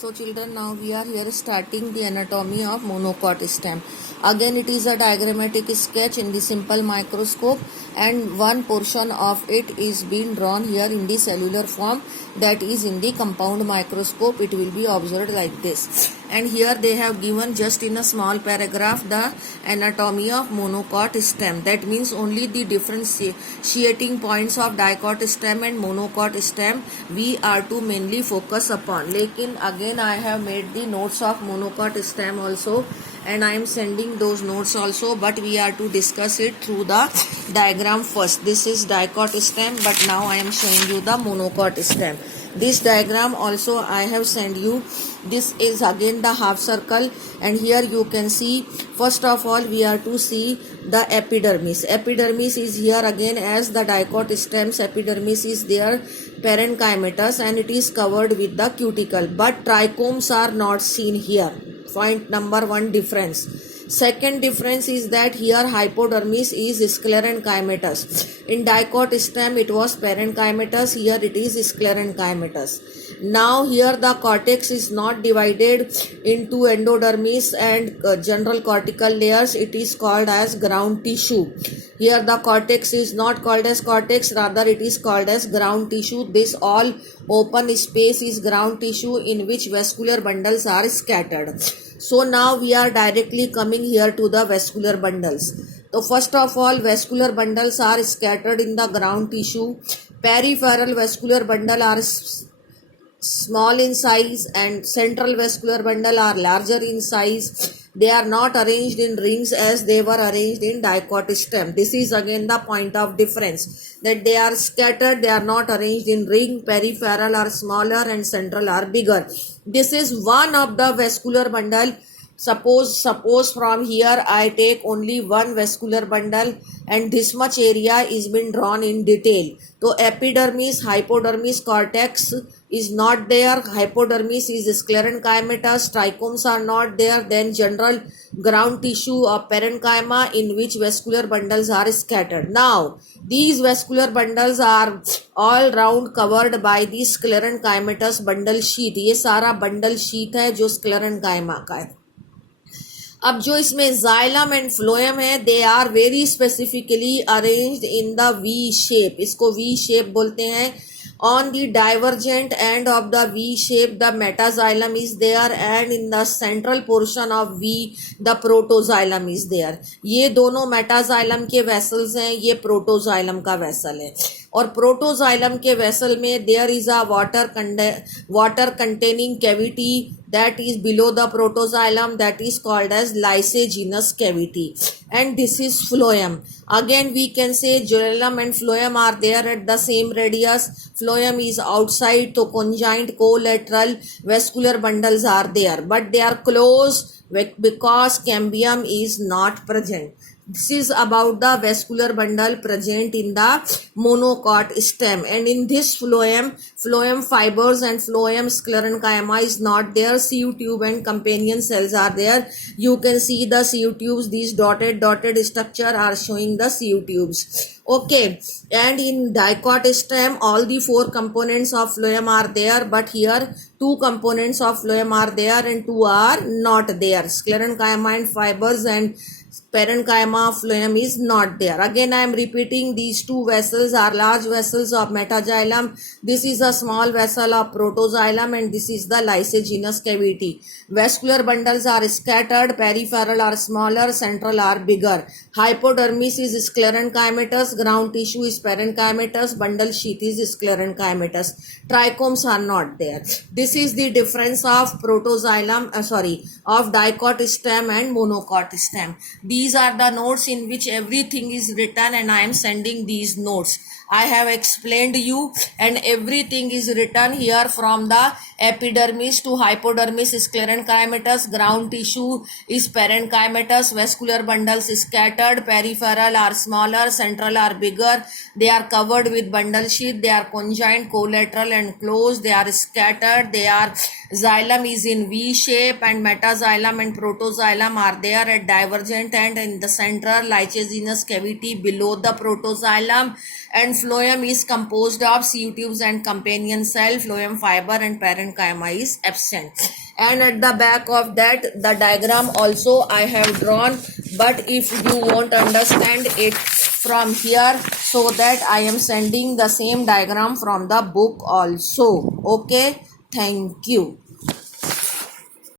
So children, now we are here starting the anatomy of monocot stem. Again it is a diagrammatic sketch in the simple microscope, and one portion of it is being drawn here in the cellular form, that is in the compound microscope. It will be observed like this. And here they have given just in a small paragraph the anatomy of monocot stem. That means only the differentiating points of dicot stem and monocot stem we are to mainly focus upon. Lekin again I have made the notes of monocot stem also, and I am sending those notes also, but we are to discuss it through the diagram first. This is dicot stem, but now I am showing you the monocot stem. This diagram also I have sent you. This is again the half circle, and here you can see, first of all we are to see the epidermis. Epidermis is here again, as the dicot stems epidermis is there parenchymatous, and it is covered with the cuticle, but trichomes are not seen here. Point number one difference. Second difference is that here hypodermis is sclerenchymatous. In dicot stem it was parenchymatous, here it is sclerenchymatous. Now here the cortex is not divided into endodermis and general cortical layers. It is called as ground tissue. Here the cortex is not called as cortex, rather it is called as ground tissue. This all open space is ground tissue in which vascular bundles are scattered. So now we are directly coming here to the vascular bundles. So first of all, vascular bundles are scattered in the ground tissue. Peripheral vascular bundle are small in size, and central vascular bundle are larger in size. They are not arranged in rings as they were arranged in dicot stem. This is again the point of difference, that they are scattered, they are not arranged in ring. Peripheral are smaller and central are bigger. This is one of the vascular bundle. Suppose from here I take only one vascular bundle, and this much area is been drawn in detail. So epidermis, hypodermis, cortex is not there. Hypodermis is sclerenchymatous, trichomes are not there. Then general ground tissue of parenchyma in which vascular bundles are scattered. Now these vascular bundles are all round covered by the sclerenchymatous bundle sheath. ये सारा bundle sheath है जो sclerenchyma का है. अब जो इसमें xylem and phloem है, they are very specifically arranged in the V shape. इसको वी शेप बोलते हैं. On the divergent end of the V shape, the metaxylem is there, and in the central portion of V, the protoxylem is there. ये दोनों metaxylem के vessels हैं, ये protoxylem का vessel है. और प्रोटोजाइलम के वेसल में there is a water containing cavity that is below the protoxylem, that is called as lysagenous cavity, and this is phloem. Again we can say xylem and phloem are there at the same radius. Phloem is outside, so conjoint collateral vascular bundles are there, but they are closed because cambium is not present. This is about the vascular bundle present in the monocot stem, and in this phloem fibers and phloem sclerenchyma is not there. Sieve tube and companion cells are there. You can see the sieve tubes. These dotted structure are showing the sieve tubes. Okay, and in dicot stem all the four components of phloem are there, but here two components of phloem are there and two are not there. Sclerenchyma and fibers and parenchyma phloem is not there. Again I am repeating, these two vessels are large vessels of metaxylem. This is a small vessel of protoxylem, and this is the lysagenous cavity. Vascular bundles are scattered, peripheral are smaller, central are bigger. Hypodermis is sclerenchymatous, ground tissue is parenchymatous, bundle sheath is sclerenchymatous. Trichomes are not there. This is the difference of of dicot stem and monocot stem. These are the notes in which everything is written, and I am sending these notes. I have explained you, and everything is written here, from the epidermis to hypodermis sclerenchymatous, ground tissue is parenchymatous, vascular bundles scattered, peripheral are smaller, central are bigger, they are covered with bundle sheath, they are conjoint, collateral and closed, they are scattered, they are xylem is in V shape, and metaxylem and protoxylem are there at divergent end in the central lysagenous cavity below the protoxylem, and phloem is composed of sieve tubes and companion cell, phloem fiber and parenchyma is absent. And at the back of that, the diagram also I have drawn, but if you won't understand it from here, so that I am sending the same diagram from the book also. Okay, thank you.